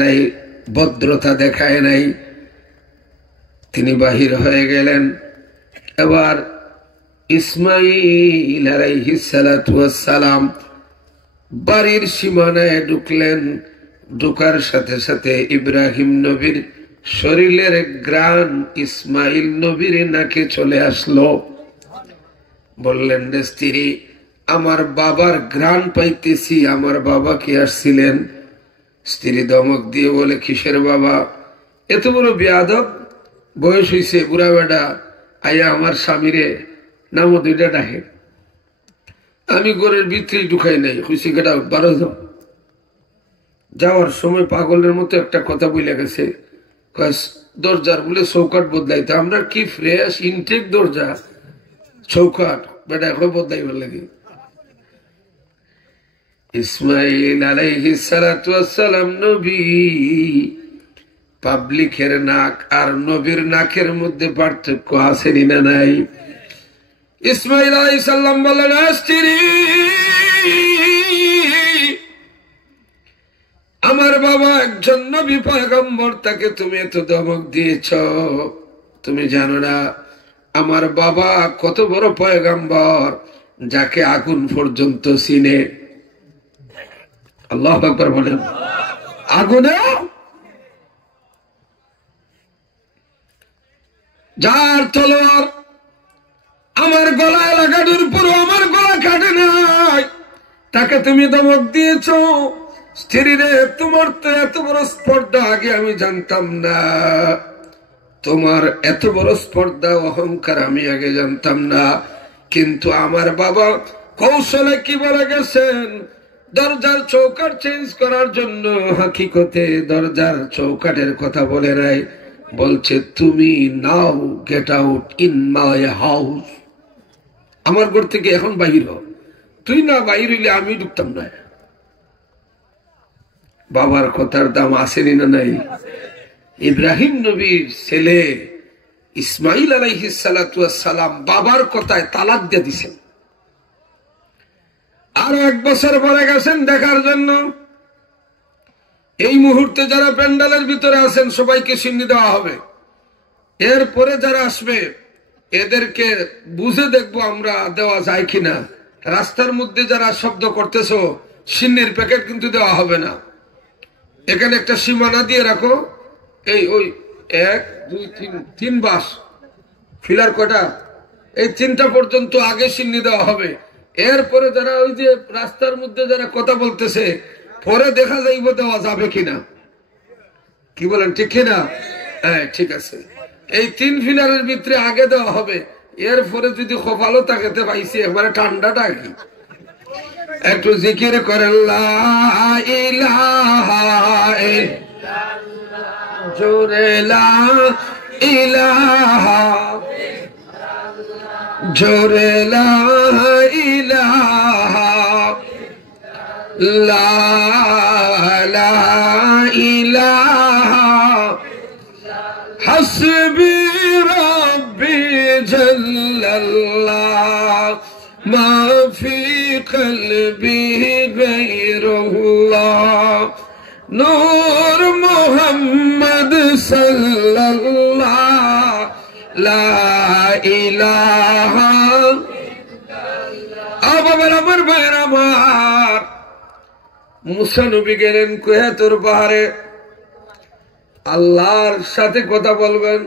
নাই, ভদ্রতা দেখায় নাই। তিনি বাহির হয়ে গেলেন। এবার ইসমাইল আলাইহিস সালাতু ওয়াস সালাম বাড়ির সীমানায় ঢুকলেন। ঢুকার সাথে সাথে ইব্রাহিম নবীর শরীরের গ্রাণ ইসমাইল নবীর নাকে চলে আসলো। বললেন, রে স্ত্রী, আমার বাবার গ্রাণ পাইতেছি। আমার বাবা কি আসছিলেন? স্ত্রী ধমক দিয়ে বলে, কিসের বাবা? এত বড় বেয়াদব, বয়স হইছে, বুড়া বেটা, আয়া আমার স্বামীরে নাম দুইটা ডাকে। আমি ঘরের ভিতরে ঢুকাই নাই, খুশি কেটা বারো যাও। যাওয়ার সময় পাগলের মতো একটা কথা বলে গেছে, দরজার বলে চৌকাট বদলাইতে। আমরা কি ফ্রেশ ইনটেক দরজা, চৌকাট বেটা এখন বদলাইবার লাগে। ইসমাইল আলাইহিস সালাতু ওয়াস সালাম নবী, পাবলিকের নাক আর নবীর নাকের মধ্যে পার্থক্য আছে না নাই? ইসমাইল আলাইহিস সালাম বললেন, স্ত্রী, আমার বাবা একজন নবী পয়গম্বর, তাকে তুমি এত ধমক দিয়েছ। তুমি জানো না আমার বাবা কত বড় পয়গম্বর, যাকে আগুন পর্যন্ত চিনে। আল্লাহু আকবার বলেন। আগুনে যার তলোয়ার আমার গলায় লাগানোর পরও আমার গলা কাটে নাই, তাকে তুমি ধমক দিয়েছ। স্ত্রীরে, তোমার তো এত বড় স্পর্ধা আগে আমি জানতাম না। তোমার এত বড় স্পর্ধা, অহংকার আমি আগে জানতাম না। কিন্তু আমার বাবা কৌশলে কি বলে গেছেন, দরজার চৌকাট চেঞ্জ করার জন্য। হাকিকতে দরজার চৌকাটের কথা বলে নাই, বলছে তুমি নাও get out in my house. আমার ঘর থেকে এখন বাহির হ। তুই না বাহির হইলে আমি ঢুকতাম না। বাবার কথার দাম আসেনি না নাই? ইব্রাহিম নবীর ছেলে ইসমাইল আলাইহিস সালাতু ওয়াস সালাম বাবার কথায় তালাক দিয়ে দিছেন। আরো 1 বছর পরে গেছেন দেখার জন্য। এই মুহূর্তে যারা প্যান্ডালের ভিতরে আছেন সবাইকে সিন্নি দেওয়া হবে। এরপরে যারা আসবে এদেরকে বুঝে দেখবো আমরা দেওয়া যায় কিনা। রাস্তার মধ্যে যারা শব্দ করতেছ, সিন্নির প্যাকেট কিন্তু দেওয়া হবে না। এখানে একটা সীমানা দিয়ে রাখো। এই ওই 1 2 3 বাস ফিলার কটা, এই 3টা পর্যন্ত আগে সিন্নি দেওয়া হবে। এরপরে যারা ওই যে রাস্তার মধ্যে যারা কথা বলতেছে, পরে দেখা যাইব দেওয়া যাবে কিনা। কি বলেন, ঠিক কিনা? হ্যাঁ, ঠিক আছে। এই 3 ফিলারের ভিতরে আগে দেওয়া হবে। এরপরে যদি কপালও তাকাতে পাইছি একবারে ঠান্ডাটা কি, একটু জিকির করেন, লা ইলাহা ইল্লাল্লাহ, জোরে লা ইলাহা, জোরে লা ইলাহা, লা ইলাহা, হাসবি রব্বি জাল্লাল্লাহ, মা ফি কলবি গায়রুল্লাহ, নূর মুহাম্মদ সাল্লাল্লাহ, লা ইলাহা ইল্লাল্লাহ। আমার ভাইয়ের আমার, মুসা নবী গেলেন কুহেতুর পাহাড়ে, আল্লাহর সাথে কথা বলবেন।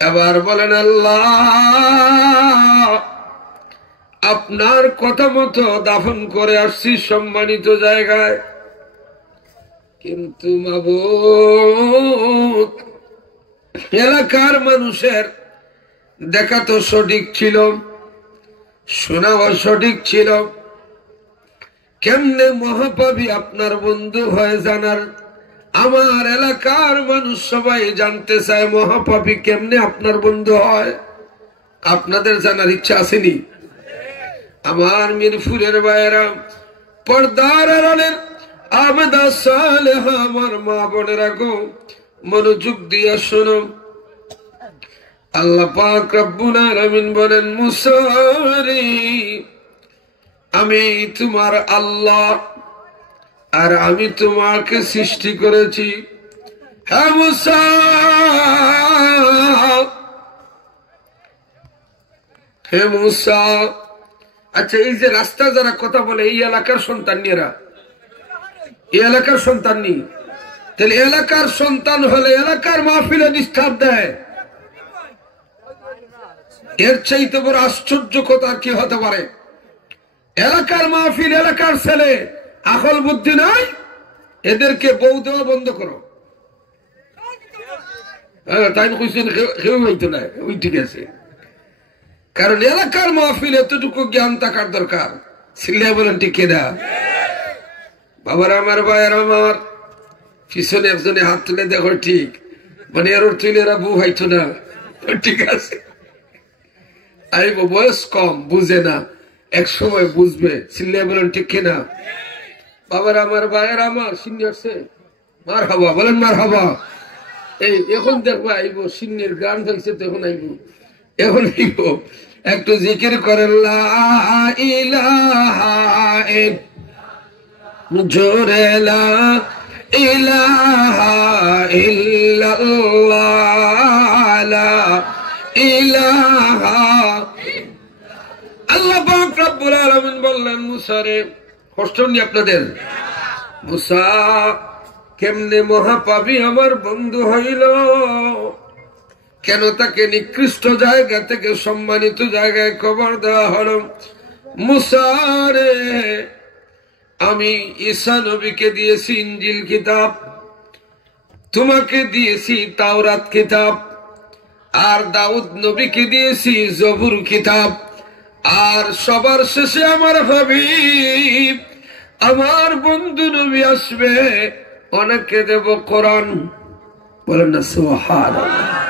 এবার বলেন, আল্লাহ, আপনার কথা মতো দাফন করে আসছি সম্মানিত জায়গায়, কিন্তু মাবুদ, এলাকার মানুষের দেখা তো সঠিক ছিল, শোনাও সঠিক ছিল, কেমনে মহাপাবী আপনার বন্ধু হয়ে জানার আমার এলাকার মানুষ সবাই জানতে চায় মহাপাপী কেমনে আপনার বন্ধু হয়। আপনাদের জানার ইচ্ছা আসেনি? আমার মিরপুরের ভাইয়েরা, পর্দার আড়ালের আবেদা সালেহা আমার মা বোনেরা গো, মনোযোগ দিয়ে শোনো। আল্লাহ পাক রব্বুল আলামিন বলেন, মুসারি, আমি তোমার আল্লাহ, আর আমি তোমাকে সৃষ্টি করেছি। হ্যাঁ মুসা, হে মুসা। আচ্ছা, এই যে রাস্তা যারা কথা বলে এই এলাকার সন্তান এরা, এই এলাকার সন্তান নি, তাহলে এলাকার সন্তান হলে এলাকার মাহফিলে ডিস্টার্ব দেয়, এর চাইতে বড় আশ্চর্য কথা কি হতে পারে? এলাকার মাহফিল, এলাকার ছেলে, আকল বুদ্ধি নাই, এদেরকে বউ দেওয়া বন্ধ করো। হ্যাঁ, তাই কইছেন কেউ হইতো না, ওই ঠিক আছে। কারণ এলাকার মাহফিল এতটুকু জ্ঞান থাকার দরকার। সিল্লাই বলেন ঠিক না? বাবার আমার, ভাইয়ের আমার, পিছনে একজনে হাত তুলে দেখো, ঠিক মানে এর তুলে এরা বউ হইতো না, ঠিক আছে। আইব, বয়স কম, বুঝে না, এক সময় বুঝবে। সিল্লাই বলেন ঠিক কিনা? বাবার আমার, ভাইয়ের আমার, সিনিয়রছে মার হাবা বলেন, মার হাবা। এই এখন দেখবো আইব, সিন্নির গান হয়েছে তো এখন আইব, এখন আইব। একটু জিকির করেন, লা ইলাহা জোরে, লা ইলাহা ইল্লাল্লাহ, লা ইলাহা। আল্লাহ পাক রব্বুল আলামিন বললেন মুসা রে, কষ্ট নি আপনাদের, মুসা কেমনে মহাপাপী আমার বন্ধু হইল, কেন তাকে নিকৃষ্ট জায়গা থেকে সম্মানিত জায়গায় কবর দেওয়া হলো? মুসা রে, আমি ঈসা নবীকে দিয়েছি ইনজিল কিতাব, তোমাকে দিয়েছি তাওরাত কিতাব, আর দাউদ নবীকে দিয়েছি জবুর কিতাব, আর সবার শেষে আমার হাবিব, আমার বন্ধু নবী আসবে, অনেকে দেব কোরআন। বলেন না সুবহানাল্লাহ।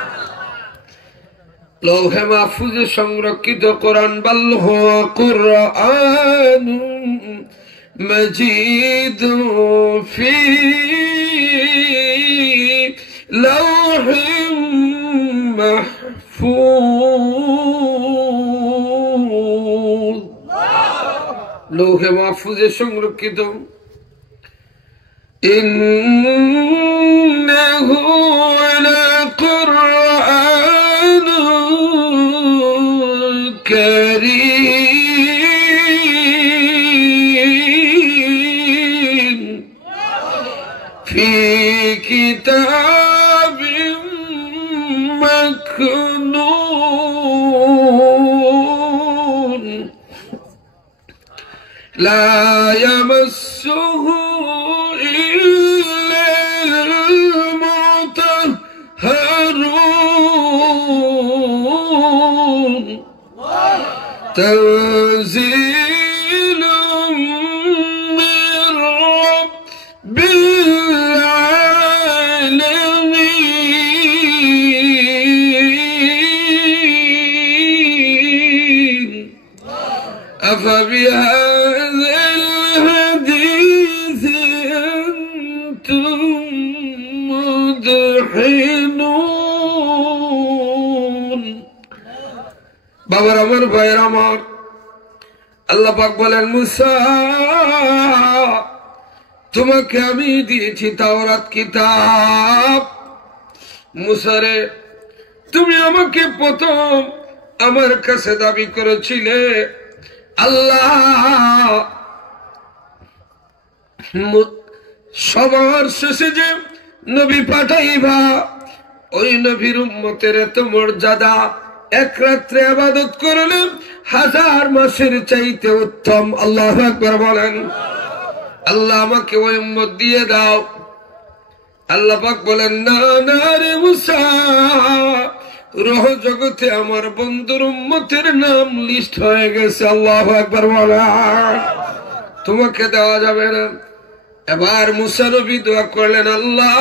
লৌহে মাহফুজে সংরক্ষিত কোরআন, বাল হুয়া কুরআনুম মাজিদুন ফি লাওহিম মাহফুজ। লৌহে মাহফুজে সংরক্ষিত। ইন্নাহু লাকুরআনুন কারীম ফি কিতাবিম মাকনুন লা ইয়ামাসসুহু تنزيل من رب العالمين أفبهذا الحديث أنتم مدحنون। বাবার আমার, ভাইয়ের আমার, আল্লাহ পাক বলেন মুসা, তোমাকে আমি দিয়েছি তাওরাত কিতাব। মুসা রে, তুমি আমাকে প্রথম আমার কাছে দাবি করেছিলে আল্লাহ সবার শেষে যে নবী পাঠাইবা, ওই নবীর উম্মতের এত মর্যাদা, এক রাত্রে ইবাদত করলে 1000 মাসের চাইতে উত্তম। আল্লাহু আকবার বলেন। আল্লাহ আমাকে ওই উম্মত দিয়ে দাও। আল্লাহ পাক বলেন, না না রে মুসা, রহ জগতে আমার বন্ধুর উম্মতের নাম লিস্ট হয়ে গেছে। আল্লাহু আকবার বলেন, তোমাকে দেওয়া যাবে না। এবার মুসা নবী দোয়া করলেন, আল্লাহ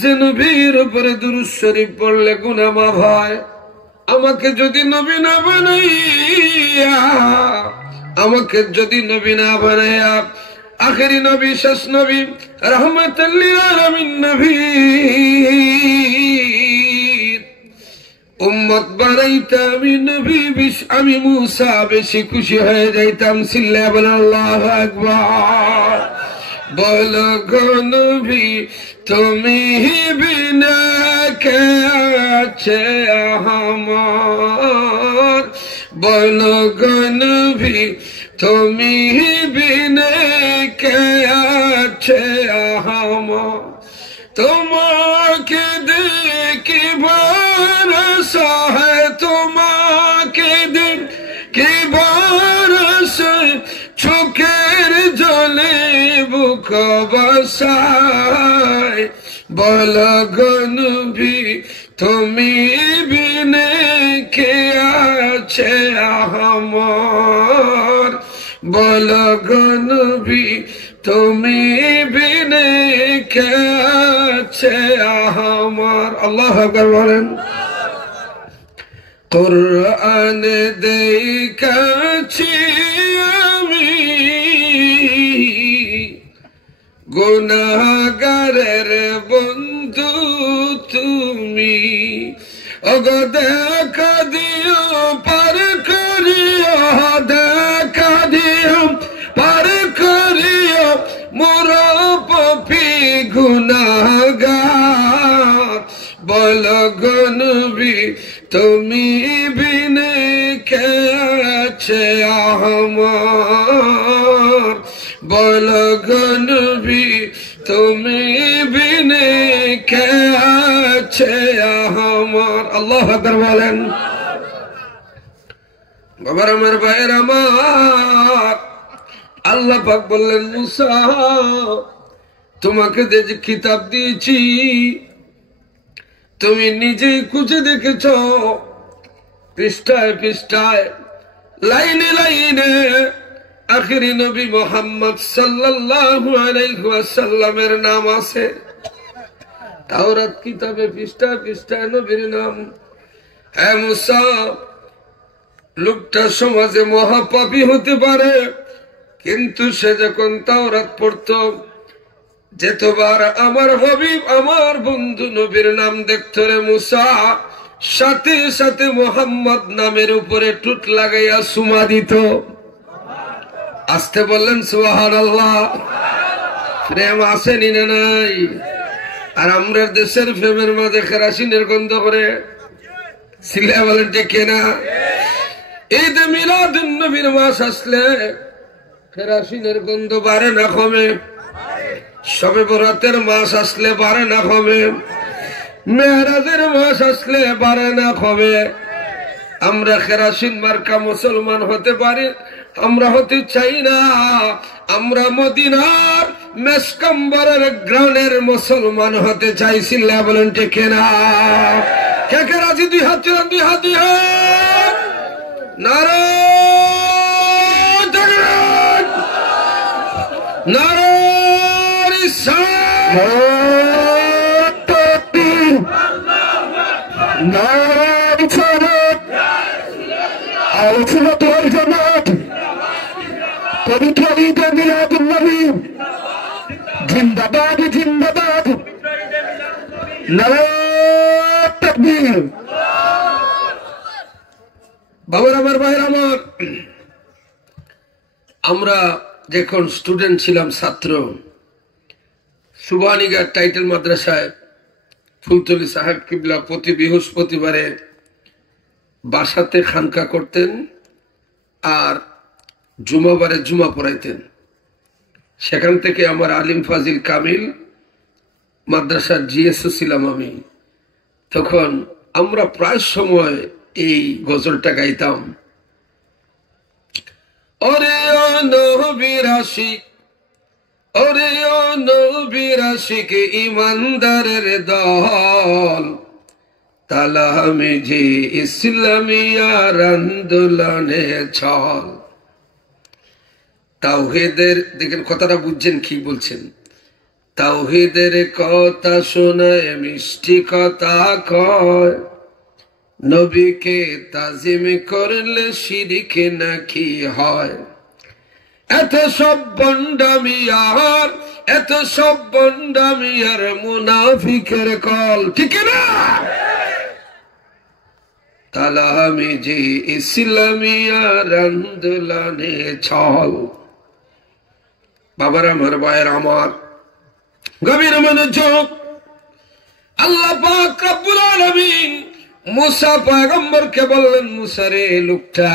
যে নবীর উপরে দুরূদ শরীফ পড়লে গুনাহ মাফ হয়, আমাকে যদি নবী না বানাইয়া, আমাকে যদি নবী না বানাইয়া আখেরি নবী, শেষ নবী, রাহমাতুল লিল আলামিন নবী উম্মত বানাইতাম নবী আমি মুসা বেশি খুশি হয়ে যাইতাম। চিল্লায়া বলেন আল্লাহু আকবার। বলো গো নবী তুমি বিনা কে আছে আমার, বলো গো নবী তুমি বিনা কে আছে আমার, তোমাকে দেখিবার আশা হয়, তোমাকে দেখিবার আশা চোখের জলে বুক বাসায়, বলো গো নবী তুমি বিনে কে আছে আমার, বলো গো নবী তুমি বিনে কে আছে আমার। আল্লাহু আকবার বলেন। কুরআন দেখাছি আমি গুনাহগারের বন্ধু তুমি, ওগো দেখা দিও পার করিও, দেখা দিও পার করিও মোর পাপী গুনাহগার, বলো গো নবী তুমি বিনে কে আছে আমার, বলো গো নবী তুমি বিনে কে আছে আমার। আল্লাহু আকবার বলেন। বাবার আমার ভাইয়ের আমার, আল্লাহ পাক বললেন মুসা তোমাকে যে কিতাব দিয়েছি তুমি নিজেই খুঁজে দেখেছ, পৃষ্ঠায় পৃষ্ঠায় লাইনে লাইনে আখিরি নবী মুহাম্মদ সাল্লাল্লাহু আলাইহি ওয়াসাল্লামের নাম আছে। তাওরাত কিতাবে পৃষ্ঠায় পৃষ্ঠায় নবীর নাম। হ্যাঁ মুসা, লোকটা সমাজে মহাপাপী হতে পারে, কিন্তু সে যখন তাওরাত পড়তো যেতবার আমার হাবিব আমার বন্ধু নবীর নাম দেখত রে মুসা, সাথে সাথে মোহাম্মদ নামের উপরে টুট লাগাইয়া সুমা দিত। আসতে বললেন সুবহানাল্লাহ। প্রেম আসেনি না নাই? আর আমরা দেশের প্রেমের মাঝে কেরাসিনের গন্ধ করে সিলা বলেন ঠিক না? ঈদ মিলাদুন নবীর মাস আসলে কেরাসিনের গন্ধ বাড়ে না কমে? শবে বরাতের মাস আসলে বাড়ে না কমে? মেহরাজের মাস আসলে বাড়ে না কমে? আমরা কেরাসিন মার্কা মুসলমান হতে পারি? আমরা হতে চাই না। আমরা মদিনার মেশকাম্বরের গ্রাউন্ডের মুসলমান হতে চাই। সিল্লা বলেন ঠিক না? কে কে রাজি? দুই হাত তুলেন, দুই হাত, দুই হাত। নারে তাকবীর, নারে রিসালাত, নারে রিসালাত, আল-সুন্নাত ওয়াল জামাত, পবিত্র ঈদ মিলাদুন নবী জিন্দাবাদ, জিন্দাবাদ, নারে তাকবীর। বাবার আমার ভাইয়ের আমার, আমরা যখন স্টুডেন্ট ছিলাম, ছাত্র, সুবহানীঘাট টাইটেল মাদ্রাসায় ফুলতলি সাহেব কিবলা প্রতি বৃহস্পতিবারে বাসাতে খানকা করতেন আর জুমাবারে জুমা পড়াইতেন। সেখান থেকে আমার আলিম ফাজিল কামিল মাদ্রাসার জিএসও ছিলাম আমি। তখন আমরা প্রায় সময় এই গজলটা গাইতাম। ওরে ও নবীর আশিক, ওরে ও নবীর আশিক ইমানদারের দল, তালামে যে ইসলামিয়ার আন্দোলনে চল। তাওহীদের দেখেন কথাটা বুঝছেন কি বলছেন? তাওহীদের কথা শোনায় মিষ্টি কথা কয়, নবীকে তাজিম করলে শিরক নাকি হয়। এত সব বন্ডামিয়ার, এত সব বন্ডামিয়ার মুনাফিকের কল, ঠিক না? তালামিজি ইসলামিয়ার আন্দোলনে চল। বাবার আমার, ভাইয়ের আমার, গভীর মনোযোগ। আল্লাহ পাক রব্বুল আলামিন মুসা পয়গম্বরকে বললেন, মুসা রে, লোকটা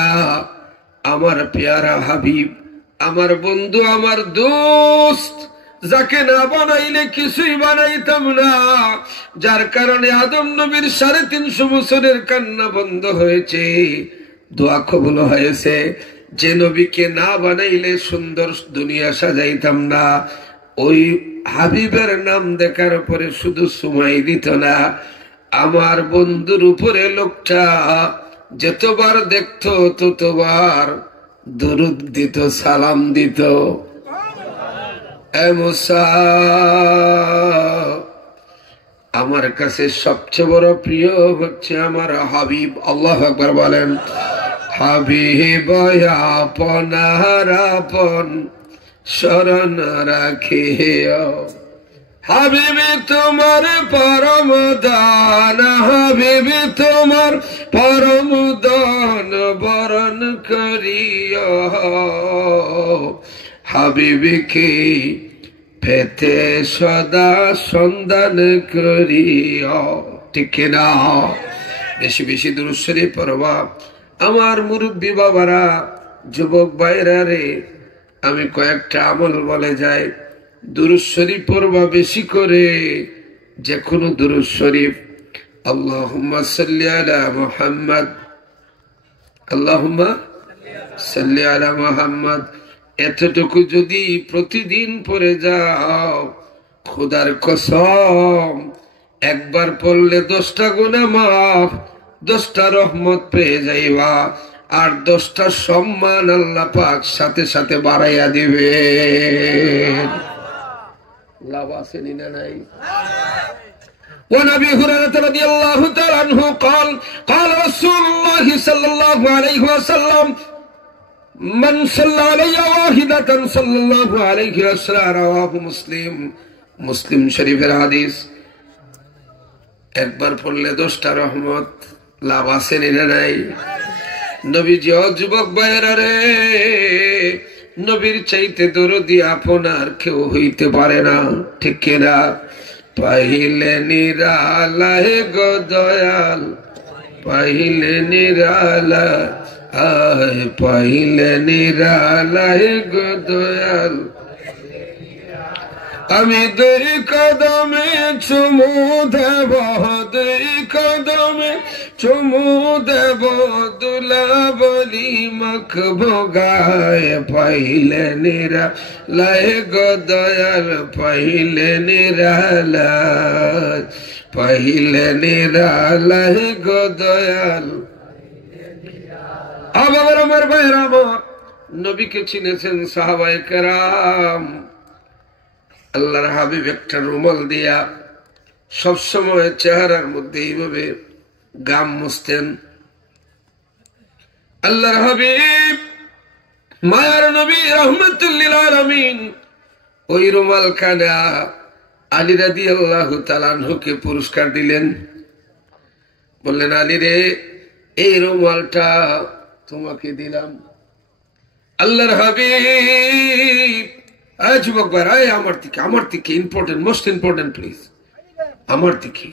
আমার পেয়ারা হাবিব, আমার বন্ধু, আমার দোস্ত, যাকে না বানাইলে কিছুই বানাইতাম না, যার কারণে আদম নবীর 350 বছরের কান্না বন্ধ হয়েছে, দোয়া কবুল হয়েছে, যে নবীকে না বানাইলে সুন্দর দুনিয়া সাজাইতাম না, ওই হাবিবের নাম দেখার পরে শুধু সময় দিত না, আমার বন্ধুর উপরে লোকটা যতবার দেখত ততবার দুরূদ দিত, সালাম দিত। এ মুসা, আমার কাছে সবচেয়ে বড় প্রিয় হচ্ছে আমার হাবিব। আল্লাহু আকবার বলেন। হাবিব আপনার আপন শরণ রাখিও, হাবিবি তোমার পরম দান, হাবিবি তোমার পরম দান বরণ করিও, হাবিবিকে পেতে সদা সন্ধান করিও। ঠিক না? বেশি বেশি দুরূদ শরীফ পড়বা। আমার মুরব্বী বাবারা, যুবক ভাইরা রে, আমি কয়েকটা আমল বলে যাই। দুরূদ শরীফ পড়বা বেশি করে, যে কোনো দুরূদ শরীফ। আল্লাহুম্মা সাল্লি আলা মুহাম্মদ, আল্লাহুম্মা সাল্লি আলা মুহাম্মদ, এতটুকু যদি প্রতিদিন পড়ে যাও, খোদার কসম, একবার পড়লে 10টা গুনাহ মাফ, 10টা রহমত পেয়ে যাইবা, আর 10টা সম্মান আল্লাহ পাক সাথে সাথে বাড়াইয়া দিবে। লাভ আছে না নাই? وعن أبي هريرة رضي الله تعالى عنه قال قال رسول الله صلى الله عليه وسلم من صلى علي واحدة صلى الله عليه وسلم رواه مسلم। মুসলিম শরীফের হাদিস। একবার পড়লে 10টা রহমত। লাভ আছে না নাই? নবীজি, ও যুবক ভাইয়েরা রে, নবীর চাইতে দরদি আপনার কেউ হইতে পারে না। ঠিক কিনা? পাইলে নিরালায় গো দয়াল, পাইলে নিরালায়, আয় পাইলে নিরালায় গো দয়াল, আমি 2 কদমে চুমু দেব, 2 কদমে চুমু দেব, দুলা বলি মাখবো গায়ে, পাইলে নিরালায় গো দয়াল, পাইলে নিরালায়, পাইলে নিরালায় গো দয়াল। আবার আমার ভাইরা আমার, নবীকে চিনেছেন সাহাবায়ে কেরাম। আল্লাহর হাবিব একটা রুমাল দিয়া সবসময় চেহারার মধ্যে এইভাবে গাম মুছতেন। আল্লাহর হাবিব মায়ার নবী রাহমাতুল লিল আলামিন ওই রুমাল খানা আলী রাদিয়াল্লাহু তাআলা আনহুকে পুরস্কার দিলেন। বললেন, আলী রে, এই রুমালটা তোমাকে দিলাম। আল্লাহর হাবিব, যুবক ভাই, আমার দিকে ইম্পর্টেন্ট, মোস্ট ইম্পর্টেন্ট প্লিজ, আমার দিকে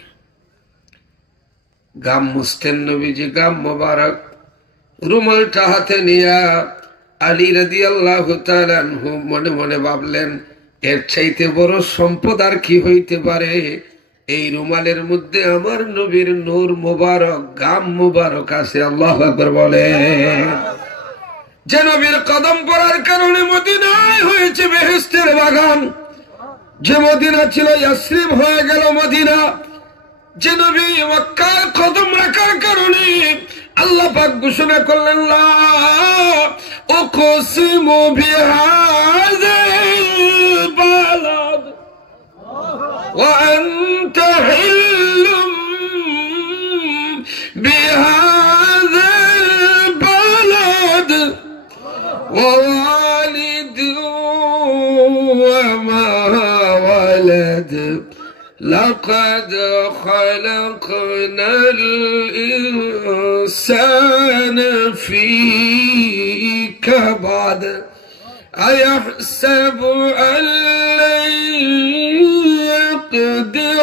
গাম মুছতেন নবীজি। গাম মোবারক রুমালটা হাতে নিয়া আলী রাদিয়াল্লাহু তাআলা আনহু মনে মনে ভাবলেন, এর চাইতে বড় সম্পদ আর কি হইতে পারে? এই রুমালের মধ্যে আমার নবীর নূর মোবারক, গাম মোবারক আছে। আল্লাহু আকবার বলেন। যে নবীর কদম পড়ার কারণে মদিনায় হয়েছে বেহেশতের বাগান, যে মদিনা ছিল ইয়াসরিব হয়ে গেল মদিনা, যে নবী মক্কার কদম রাখার কারণে আল্লাহ পাক ঘোষণা করলেন, লা উকসিমু বিহাযিল বালাদ ওয়া আনতা হিল্লুম বিহাযিল বালাদ ووالد وما ولد لقد خلقنا الإنسان إنسان في كبد أيحسب أن لن يقدر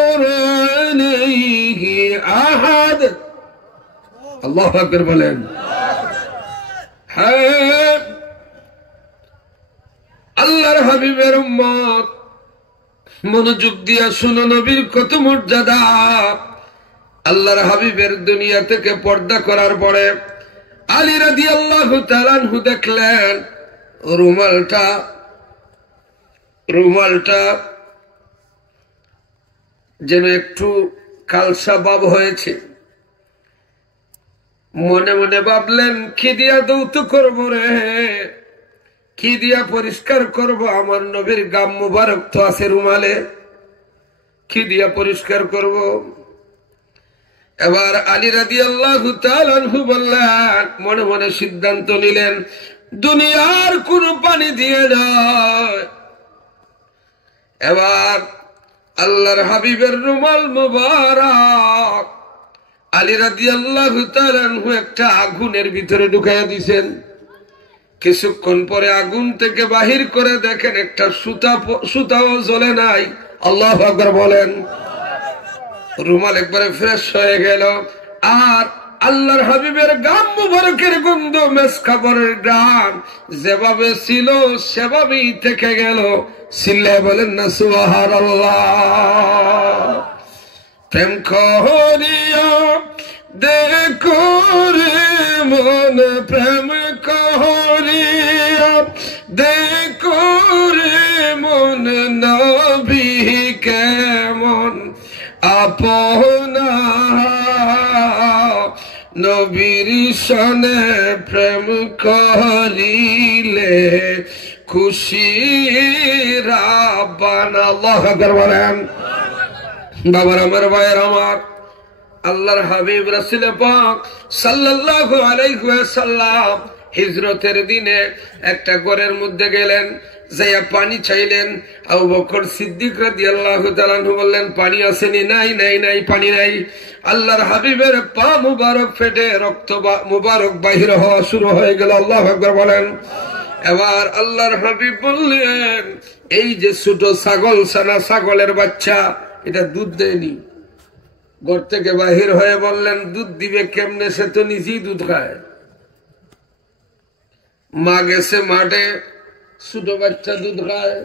عليه أحد الله أكبر বলেন হ্যাঁ আল্লাহর হাবিবের উম্মত মনোযোগ দিয়া শুনো নবীর কত মর্যাদা আল্লাহর হাবিবের দুনিয়া থেকে পর্দা করার পরে আলী রাদিয়াল্লাহু তাআলা আনহু দেখলেন রুমালটা যেন একটু কালসা ভাব হয়েছে মনে মনে ভাবলেন কি দিয়া দৌত করব রে কি দিয়া পরিষ্কার করব আমার নবীর গাম মুবারক তো আছে রুমালে কি দিয়া পরিষ্কার করব এবার আলী রাদিয়াল্লাহু তাআলা আনহু বললেন মনে মনে সিদ্ধান্ত নিলেন দুনিয়ার কোন পানি দিয়ে নয় এবার আল্লাহর হাবিবের রুমাল মুবারক আলী রাদিয়াল্লাহু তাআলা আনহু একটা আগুনের ভিতরে ঢুকাইয়া দিয়েছেন কিছুক্ষণ পরে আগুন থেকে বাহির করে দেখেন একটা সুতাও জ্বলে নাই আল্লাহু আকবার বলেন রুমাল একবারে ফ্রেশ হয়ে গেল আর আল্লাহর হাবিবের গাম মুবারকের গন্ধ মেসকাবরের গান যেভাবে ছিল সেভাবেই থেকে গেল সিল্লে বলেন না সুবহানাল্লাহ প্রেম করিয়া দেখো রে মন প্রেম করিয়া দেখো রে মন নবী কেমন আপনা নবীর সনে প্রেম করিলে খুশি রাব্বানা আল্লাহু আকবার বলেন বাবার আমার ভাইয়ের আমার আল্লাহর হাবিব রাসূল পাক সাল্লাল্লাহু আলাইহি ওয়াসাল্লাম হিজরতের দিনে একটা ঘরের মধ্যে গেলেন যাইয়া পানি চাইলেন আবু বকর সিদ্দিক রাদিয়াল্লাহু তাআলা আনহু বললেন পানি আসেনি নাই নাই নাই পানি নাই আল্লাহর হাবিবের পা মুবারক ফেটে রক্ত মুবারক বাহির হওয়া শুরু হয়ে গেল আল্লাহু আকবার বলেন এবার আল্লাহর হাবিব বললেন এই যে ছোট ছাগল ছানা ছাগলের বাচ্চা এটা দুধ দেয়নি ঘর থেকে বাহির হয়ে বললেন দুধ দিবে কেমনে সে তো নিজেই দুধ খায় মা গেছে মাঠে ছোট বাচ্চা দুধ খায়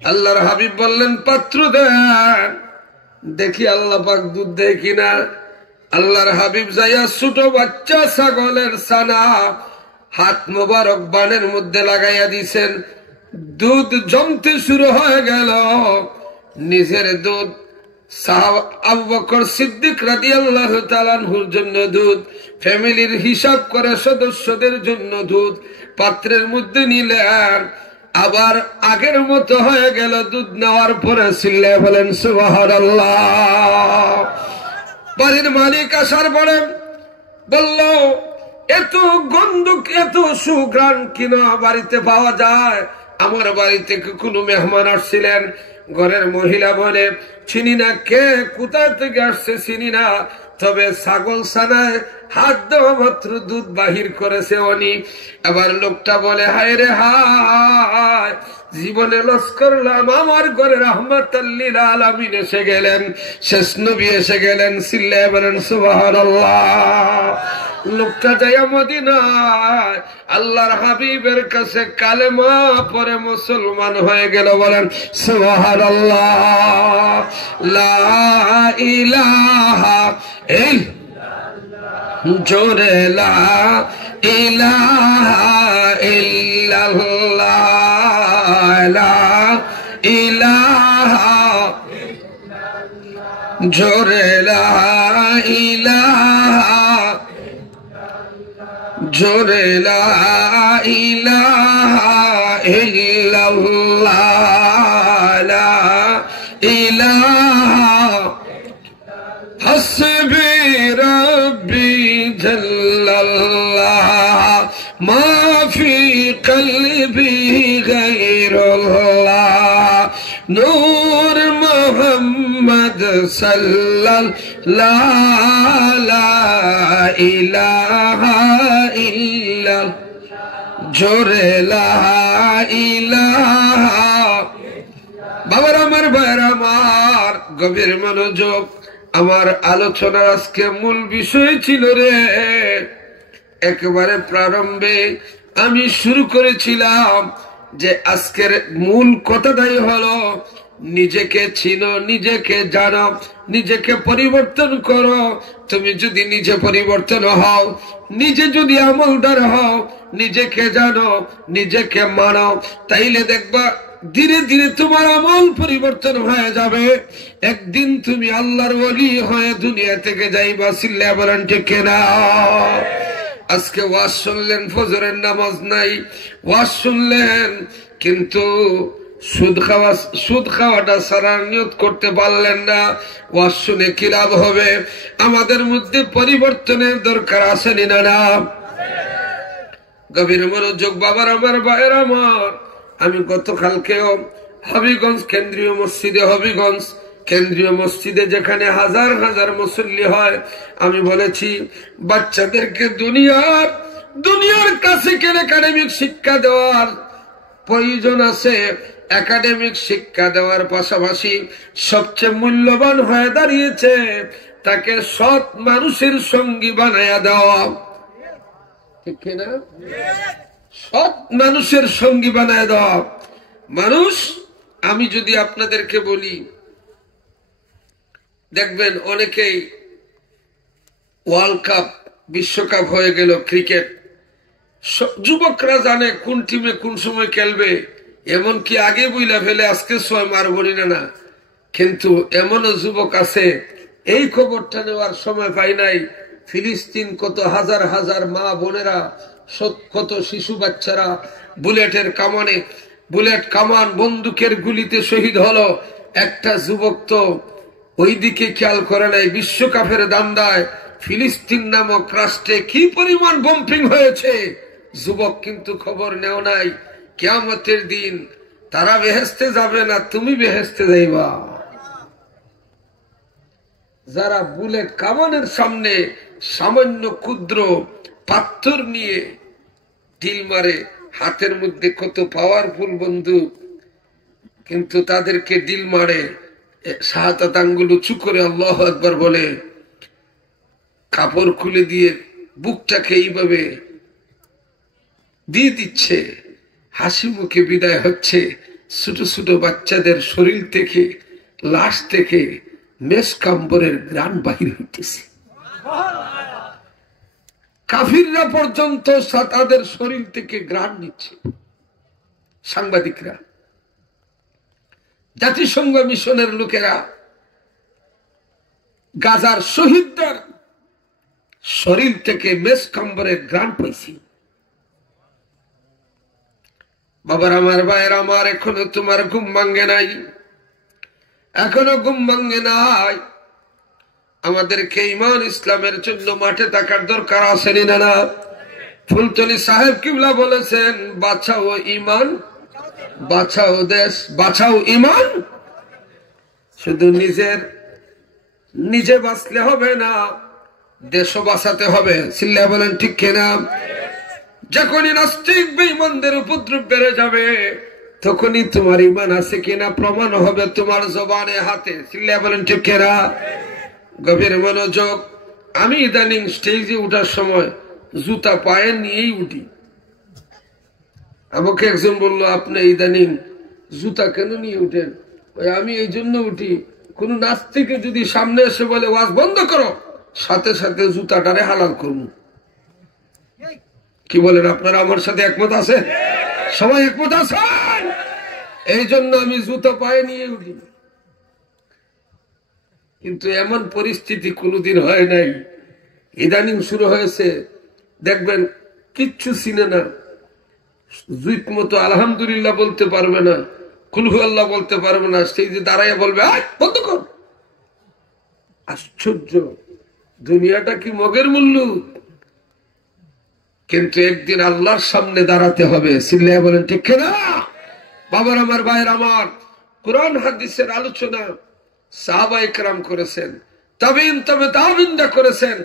আল্লাহর হাবিব বললেন পাত্র দেন দেখি আল্লাহ পাক দুধ দেয় কিনা আল্লাহর হাবিব যাইয়া ছোট বাচ্চা ছাগলের ছানা হাত মোবারক বানের মধ্যে লাগাইয়া দিছেন দুধ জমতে শুরু হয়ে গেল নিজের দুধ আবু বকর সিদ্দিক রাদিয়াল্লাহু তাআলা আনহুর জন্য দুধ ফ্যামিলির হিসাব করে সদস্যদের জন্য দুধ পাত্রের মধ্যে নিলেন আবার আগের মতো হয়ে গেল দুধ নেওয়ার পরে চিল্লায়ে বলেন সুবহানাল্লাহ বাড়ির মালিক আসার পরে বলল এত গন্ধ এত সুঘ্রাণ কিনা বাড়িতে পাওয়া যায় আমার বাড়িতে কোনো মেহমান আসছিলেন ঘরের মহিলা বলে চিনি না কে কোথা থেকে আসছে চিনি না তবে ছাগল ছানায় হাত দেওয়া মাত্র দুধ বাহির করেছে উনি আবার লোকটা বলে হায় রে হায় জীবনে লস করলাম আমার ঘরে রাহমাতাল লিল আলামিন এসে গেলেন শেষ নবী এসে গেলেন চিল্লায়ে বলেন সুবহানাল্লাহ লোকটা যাইয়া মদিনায় আল্লাহর হাবিবের কাছে কালেমা পড়ে মুসলমান হয়ে গেল বলেন সুবহানাল্লাহ লা ইলাহা ইল্লাল্লাহ জোরে লা ইলাহা ইল্লাল্লাহ লা ইলাহা জোরে লা ইলাহা জোরে লা ইলাহা ইল্লাল্লাহ লা ইলাহা হাসবি রব্বি জাল্লাল্লাহ মা ফি কলবি গায়রুল্লাহ নূর মোহাম্মদ সাল্লাল্লাহু লা ইলাহা ইল্লাল্লাহ জোরে লা ইলাহা। বাবার আমার ভাইয়ের আমার গভীর মনোযোগ, আমার আলোচনার আজকে মূল বিষয় ছিল রে, একেবারে প্রারম্ভে আমি শুরু করেছিলাম যে আজকের মূল কথাটাই হলো নিজেকে চিনো, নিজেকে জানো, নিজেকে পরিবর্তন করো। তুমি যদি নিজে পরিবর্তন হও, নিজে যদি আমলদার হও, নিজেকে জানো, নিজেকে মানো, তাইলে দেখবা ধীরে ধীরে তোমার আমল পরিবর্তন হয়ে যাবে। একদিন তুমি আল্লাহর ওলি হয়ে দুনিয়া থেকে যাইবা। সিল্লা বলেন ঠিক না? আজকে ওয়াজ শুনলেন, ফজরের নামাজ নাই, ওয়াজ শুনলেন কিন্তু সুদ খাওয়াটা সারার নিয়ত করতে পারলেন না। ওয়াজ শুনে কি লাভ হবে? আমাদের মধ্যে পরিবর্তনের দরকার আছে না? না, গভীর মনোযোগ বাবার আমার ভাইয়ের আমার। আমি গতকালকেও হবিগঞ্জ কেন্দ্রীয় মসজিদে, হবিগঞ্জ কেন্দ্রীয় মসজিদে যেখানে হাজার হাজার মুসল্লি হয়, আমি বলেছি বাচ্চাদেরকে দুনিয়ার কাছে একাডেমিক শিক্ষা দেওয়ার প্রয়োজন আছে। একাডেমিক শিক্ষা দেওয়ার পাশাপাশি সবচেয়ে মূল্যবান হয়ে দাঁড়িয়েছে তাকে সৎ মানুষের সঙ্গী বানায়া দেওয়া, ঠিক না? সৎ মানুষের সঙ্গী বানায় দেওয়া। মানুষ, আমি যদি আপনাদেরকে বলি, দেখবেন অনেকেই ওয়ার্ল্ড কাপ, বিশ্বকাপ হয়ে গেল ক্রিকেট, যুবকরা জানে কোন টিমে কোন সময় খেলবে, এমনকি আগে বইলা ফেলে আজকে 6 মারবনি না। কিন্তু এমনও যুবক আছে এই খবরটা নেওয়ার সময় পাই নাই ফিলিস্তিন কত হাজার হাজার মা বোনেরা, কত শিশু বাচ্চারা বুলেটের কামানে, বুলেট কামান বন্দুকের গুলিতে শহীদ হলো। একটা যুবক তো ওই দিকে খেয়াল করে নাই বিশ্বকাপের দান্দায় ফিলিস্তিন নামক রাষ্ট্রে কি পরিমাণ বম্পিং হয়েছে, যুবক কিন্তু খবর নেও নাই। কিয়ামতের দিন তারা বেহেশতে যাবে না, তুমি বেহেশতে যাইবা। যারা বুলেট কামানের সামনে সামান্য ক্ষুদ্র পাথর নিয়ে ঢিল মারে, হাতের মধ্যে কত পাওয়ারফুল বন্দুক, কিন্তু তাদেরকে ঢিল মারে, শাহাদাত আঙ্গুল উঁচু করে আল্লাহু আকবার বলে কাপড় খুলে দিয়ে বুকটাকে এইভাবে দিয়ে দিচ্ছে, হাসি মুখে বিদায় হচ্ছে। ছোট ছোট বাচ্চাদের শরীর থেকে, লাশ থেকে মেষ কাম্বরের গ্রাণ বাহির হইতেছে। কাফিররা পর্যন্ত তাদের শরীর থেকে গ্রাণ নিচ্ছে। সাংবাদিকরা, জাতিসংঘ মিশনের লোকেরা গাজার শহীদদের শরীর থেকে মেষ কাম্বরের গ্রাণ পাইছি। বাবার আমার ভাইয়ের আমার, এখনো তোমার ঘুম ভাঙ্গে নাই, এখনো ঘুম ভাঙ্গে নাই। আমাদেরকে ইমান ইসলামের জন্য মাঠে থাকার দরকার আছে না? ফুলতলি সাহেব কিবলা বলেছেন, বাঁচাও ইমান, বাঁচাও দেশ, বাঁচাও ইমান। শুধু নিজে বাঁচলে হবে না, দেশও বাঁচাতে হবে। সিল্লা বলেন ঠিক কিনা? যখনই নাস্তিক বেঈমানদের উপদ্রব বেড়ে যাবে, তখনই তোমার ইমান আছে কিনা প্রমাণ হবে তোমার জবানে, হাতে। সিল্লা বলেন ঠিক কিনা? গভীর মনোযোগ। আমি ইদানিং স্টেজে উঠার সময় জুতা পায়ে নিয়েই উঠি। আমাকে একজন বললো, আপনি ইদানিং জুতা কেন নিয়ে উঠেন? আমি এই জন্য উঠি, কোন নাস্তিকে যদি সামনে এসে বলে ওয়াজ বন্ধ করো, সাথে সাথে জুতাটারে হালাল করবো। কি বলেন আপনারা? আমার সাথে একমত আছে? সবাই একমত আছেন? এই জন্য আমি জুতা পায়ে নিয়ে উঠি। কিন্তু এমন পরিস্থিতি কোনোদিন হয় নাই, ইদানিং শুরু হয়েছে। দেখবেন কিচ্ছু চিনে না, জুইত মতো আলহামদুলিল্লাহ বলতে পারবে না, কুলহু আল্লাহ বলতে পারবে না, সেই যে দাঁড়াইয়া বলবে বন্ধ কর। আশ্চর্য, দুনিয়াটা কি মগের মূল্য। কিন্তু একদিন আল্লাহর সামনে দাঁড়াতে হবে। সিল্লাহ বলেন ঠিক না? বাবার আমার ভাইয়ের আমার, কোরআন হাদিসের আলোচনা সাহাবা ইকরাম করেছেন, তাবিন তবে তাবিনরা করেছেন,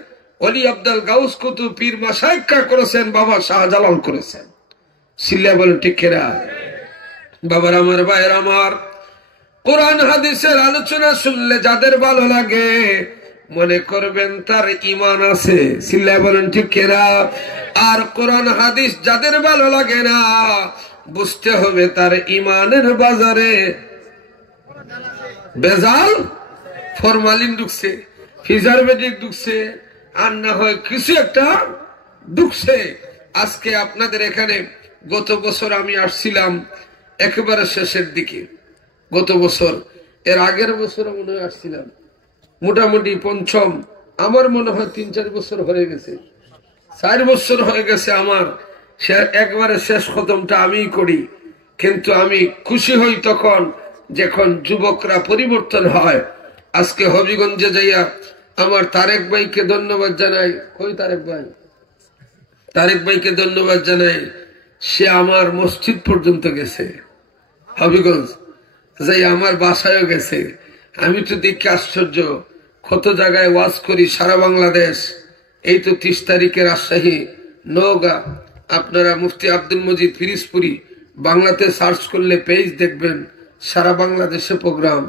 ওলি আব্দুল গাউস কুতুব পীর মাশায়েখরা করেছেন, বাবা শাহজালাল করেছেন। সিল্লা বলেন ঠিক কিনা? বাবার আমার, ভাইয়ের আমার, কোরআন হাদিসের আলোচনা শুনলে যাদের ভালো লাগে মনে করবেন তার ঈমান আছে। সিল্লা বলেন ঠিক কিনা? আর কোরআন হাদিস যাদের ভালো লাগে না বুঝতে হবে তার ঈমানের বাজারে বেজাল, ফরমালিন ঢুকছে, প্রিজারভেটিভ ঢুকছে, আর না হয় কিছু একটা ঢুকছে। আজকে আপনাদের এখানে গত বছর আমি আসছিলাম একেবারে শেষের দিকে, গত বছর, এর আগের বছর মনে হয় আসছিলাম, মোটামুটি পঞ্চম, আমার মনে হয় 3-4 বছর হয়ে গেছে, 4 বছর হয়ে গেছে আমার একবারে শেষ খতমটা আমিই করি। কিন্তু আমি খুশি হই তখন যখন যুবকরা পরিবর্তন হয়। আজকে হবিগঞ্জে যাইয়া আমার তারেক ভাইকে ধন্যবাদ জানাই। কই তারেক ভাই? তারেক ভাইকে ধন্যবাদ জানাই, সে আমার মসজিদ পর্যন্ত গেছে, হবিগঞ্জ যাই আমার বাসায়ও গেছে। আমি তো দেখি আশ্চর্য, কত জায়গায় ওয়াজ করি সারা বাংলাদেশ। এই তো 30 তারিখে রাজশাহী, নওগাঁ, আপনারা মুফতি আব্দুল মজিদ ফিরিজপুরি বাংলাতে সার্চ করলে পেজ দেখবেন, সারা বাংলাদেশে প্রোগ্রাম,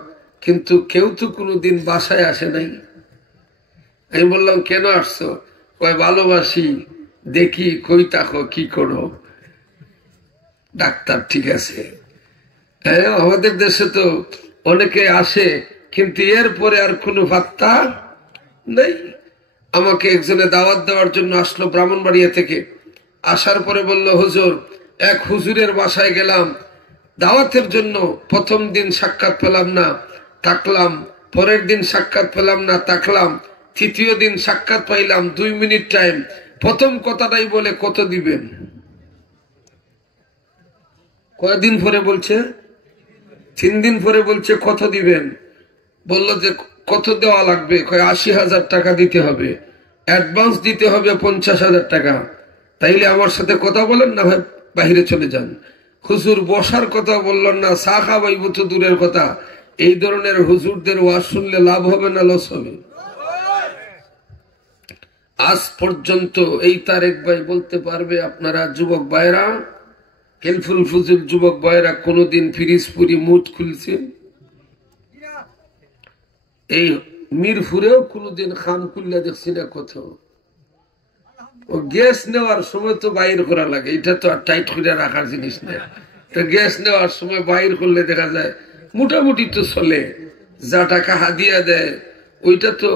কিন্তু কেউ তো কোনোদিন বাসায় আসে নাই। আমি বললাম কেন আসছো? কয় ভালোবাসি, দেখি কই তাকো কি করো। ডাক্তার ঠিক আছে, হ্যাঁ আমাদের দেশে তো অনেকে আসে, কিন্তু এরপরে আর কোনো পাত্তা নেই। আমাকে একজনে দাওয়াত দেওয়ার জন্য আসলো ব্রাহ্মণবাড়িয়া থেকে। আসার পরে বলল, হুজুর, এক হুজুরের বাসায় গেলাম দাওয়াতের জন্য, প্রথম দিন সাক্ষাৎ পেলাম না, থাকলাম, পরের দিন সাক্ষাৎ পেলাম না, থাকলাম, তৃতীয় দিন সাক্ষাৎ পাইলাম 2 মিনিট টাইম। প্রথম কথাটাই বলে কত দিবেন? কয়দিন পরে বলছে? 3 দিন পরে বলছে কত দিবেন? বলল যে কত দেওয়া লাগবে? 80,000 টাকা দিতে হবে, অ্যাডভান্স দিতে হবে 50,000 টাকা। তাইলে আমার সাথে কথা বলেন, না হয় বাহিরে চলে যান। হুজুর বসার কথা বললেন না, চা খাওয়াইব তো দূরের কথা। এই ধরনের হুজুরদের ওয়াজ শুনলে লাভ হবে না লস হবে? আজ পর্যন্ত এই তারেক ভাই বলতে পারবে, আপনারা যুবক ভাইরা, হেলফুল ফুজুল যুবক ভাইরা কোনদিন ফিরিজপুরি মুঠ খুলছে? এই মিরপুরেও কোনদিন খাম খুললা দেখছি না কোথাও। ও গ্যাস নেওয়ার সময় তো বাইর করা লাগে, এটা তো আর টাইট করে রাখার জিনিস না। তো গ্যাস নেওয়ার সময় বাইর করলে দেখা যায় মোটামুটি তো চলে। যা টাকা হাদিয়া দেয় ওইটা তো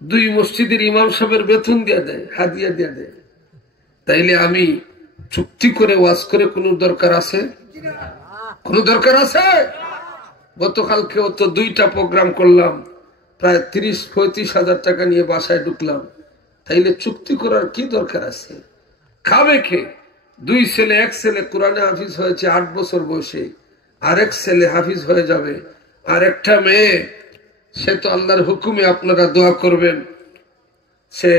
2 মসজিদের ইমাম সাহেবের বেতন দিয়ে দেয়, হাদিয়া দিয়ে দেয়। তাইলে আমি চুক্তি করে ওয়াজ করে কোনো দরকার আছে? কোনো দরকার আছে? গতকালকেও তো 2টা প্রোগ্রাম করলাম, প্রায় 30-35 হাজার টাকা নিয়ে বাসায় ঢুকলাম। তাইলে চুক্তি করার কি দরকার আছে? খাবে কে? 2 ছেলে, এক ছেলে কোরআনে হাফিজ হয়েছে 8 বছর বয়সে, আরেক ছেলে হাফিজ হয়ে যাবে, আর একটা মেয়ে, সে তো আল্লাহর হুকুমে, আপনারা দোয়া করবেন, সে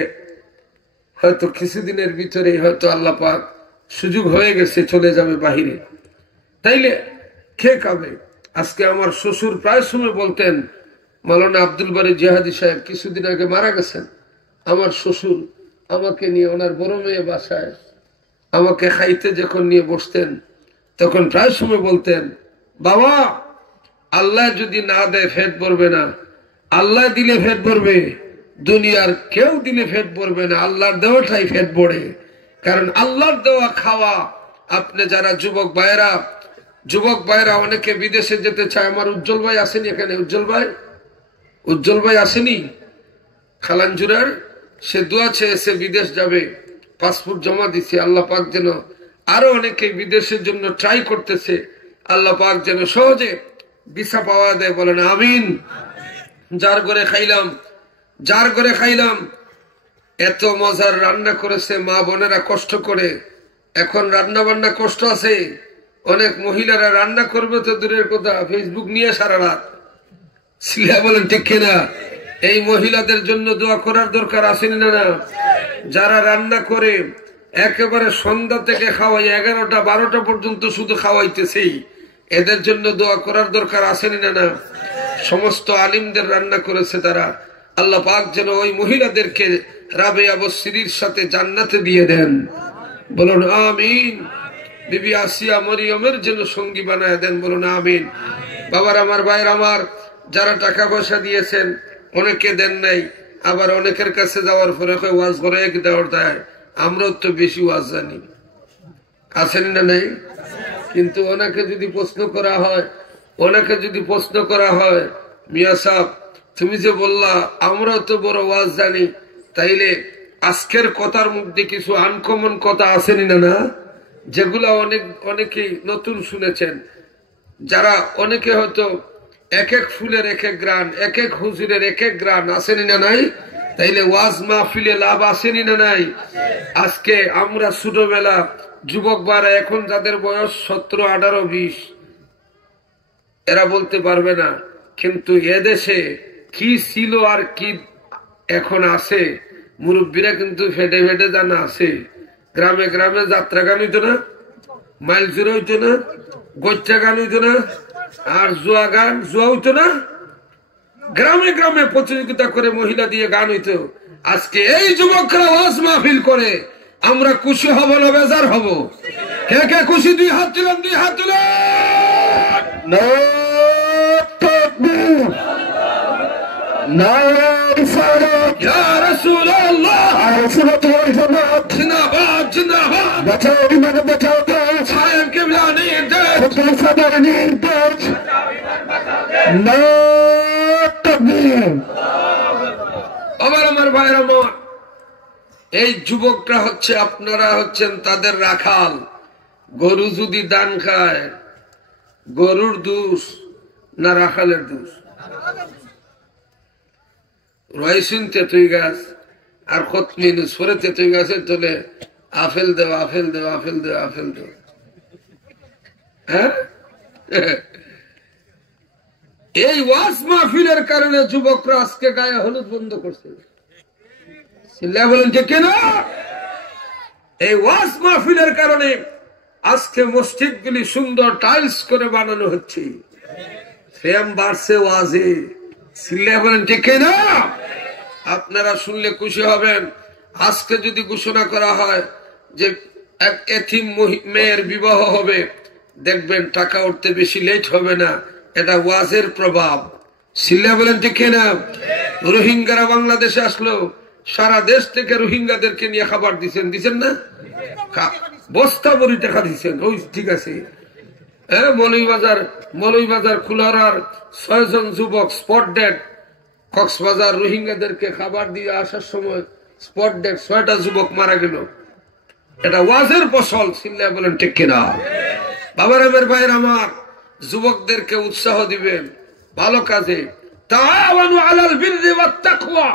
হয়তো কিছুদিনের ভিতরে হয়তো আল্লাহ পাক সুযোগ হয়ে গেছে, চলে যাবে বাহিরে। তাইলে কে খাবে? আজকে আমার শ্বশুর প্রায় সময় বলতেন, মাওলানা আব্দুল বারী জিহাদি সাহেব কিছুদিন আগে মারা গেছেন। আমার শ্বশুর আমাকে নিয়ে ওনার বড় মেয়ে বাসায় আমাকে খাইতে যখন নিয়ে বসতেন, তখন প্রায় সময় বলতেন, বাবা আল্লাহ যদি না দেয় ফেট ভরবে না, আল্লাহ দিলে ফেট ভরবে, দুনিয়ার কেউ দিলে ফেট ভরবে না, আল্লাহর দেওয়াটাই ফেট ভরে। কারণ আল্লাহর দেওয়া খাওয়া। আপনি যারা যুবক ভাইরা অনেকে বিদেশে যেতে চায়। আমার উজ্জ্বল ভাই আসেনি এখানে? উজ্জ্বল ভাই আসেনি খালাঞ্জুরার? সে দোয়া চেয়েছে বিদেশ যাবে, পাসপোর্ট জমা দিছে। আল্লাহ পাক যেন আরো অনেকে বিদেশের জন্য ট্রাই করতেছে, আল্লাহ পাক যেন সহজে ভিসা পাওয়া দেয়। বলেন আমিন। যার ঘরে খাইলাম এত মজার রান্না করেছে মা বোনেরা কষ্ট করে। এখন রান্না বান্না কষ্ট আছে, অনেক মহিলারা রান্না করবে তো দূরের কথা, ফেসবুক নিয়ে সারা রাত। সিলা বলেন ঠিক কিনা? এই মহিলাদের জন্য দোয়া করার দরকার আসেনি না? যারা রান্না করে একেবারে সন্ধ্যা থেকে খাওয়াই 11টা 12টা পর্যন্ত শুধু খাওয়াইতেছেই, এদের জন্য দোয়া করার দরকার আসেনি না? সমস্ত আলিমদের রান্না করেছে তারা। আল্লাহ পাক যেন ওই মহিলাদেরকে রাবেয়া বসরির সাথে জান্নাতে দিয়ে দেন, বলুন আমিন। বিবি আসিয়া মরিয়মের যেন সঙ্গী বানায় দেন, বলুন আমিন। বাবার আমার, ভাইয়ের আমার, যারা টাকা পয়সা দিয়েছেন, অনেকে দেন নাই, আবার অনেকের কাছে যাওয়ার পরে ওয়াজ করে এক দেওয়ার দেয়। আমরাও তো বেশি ওয়াজ জানি, আছেন না নাই? কিন্তু ওনাকে যদি প্রশ্ন করা হয়, মিয়া সাহেব তুমি যে বললা আমরাও তো বড় ওয়াজ জানি, তাইলে আজকের কথার মধ্যে কিছু আনকমন কথা আসেনি না, যেগুলা অনেকেই নতুন শুনেছেন, যারা অনেকে হয়তো এক এক ফুলের এক এক গ্রান, এক এক হুজুরের এক এক গ্রান, আসেনি না নাই? তাইলে ওয়াজ মাহফিলে লাভ আসেনি না নাই? আজকে আমরা ছোটবেলা যুবক বারা, এখন যাদের বয়স 17, 18, 20, এরা বলতে পারবে না, কিন্তু এদেশে কি ছিল আর কি এখন আছে, মুরব্বীরা কিন্তু ফেটে ফেটে জানা আছে। গ্রামে গ্রামে যাত্রা গান হইতো না, মাইল জুড়ে হইতো না, গচ্চা গান হইতো না, আর জুয়া হইতো না, গ্রামে গ্রামে প্রতিযোগিতা করে মহিলা দিয়ে গান হইতো। আজকে এই যুবকরা ওয়াজ মাহফিল করে, আমরা খুশি হব না বেজার হব? কে কে খুশি? দুই হাত তুলেন, দুই হাত তুলেন। আবার আমার ভাইয়ের আমার, এই যুবকরা হচ্ছে, আপনারা হচ্ছেন তাদের রাখাল। গরু যদি দান খায়, গরুর দোষ না রাখালের দোষ? রয়েছেন তেতুই গাছ আর কত মিনিট সরে তেতুই গাছের তোলে আপেল দেও, আপেল দেও, আপেল দেও, আপেল দেও। হ্যাঁ, এই ওয়াজ মাহফিলের কারণে যুবকরা আজকে গায়ে হলুদ বন্ধ করছে। বলেন যে কেন? এই ওয়াজ মাহফিলের কারণে আজকে মসজিদ গুলি সুন্দর টাইলস করে বানানো হচ্ছে, ফ্রেম বাড়ছে ওয়াজে। বলেন ঠিক না? আপনারা শুনলে খুশি হবেন। আজকে যদি ঘোষণা করা হয় যে এক এতিম মেয়ের বিবাহ হবে, দেখবেন টাকা উঠতে বেশি লেট হবে না, এটা ওয়াজের প্রভাব। সিল্লা বলেন ঠিক না? রোহিঙ্গারা বাংলাদেশে আসলো, সারা দেশ থেকে রোহিঙ্গাদেরকে নিয়ে খাবার দিচ্ছেন না? বস্তা ভরি টাকা দিচ্ছেন, ওই ঠিক আছে। হ্যাঁ, মৌলভীবাজার কুলারার 6 জন যুবক স্পট ডেড। কক্সবাজার রোহিঙ্গাদেরকে খাবার দিয়ে আসার সময় স্পট ডেড, 6টা যুবক মারা গেল। এটা ওয়াজের ফসল। সিল্লা বলেন ঠিক কিনা? বাবার আমার, ভাইয়ের আমার, যুবকদেরকে উৎসাহ দিবেন ভালো কাজে। তাআওয়ানু আলাল বিররি ওয়াত তাকওয়া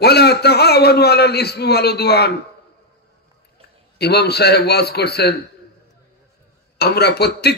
ওয়ালা তাআওয়ানু আলাল ইসমি ওয়াল উদওয়ান। ইমাম সাহেব ওয়াজ করছেন, আমরা প্রত্যেক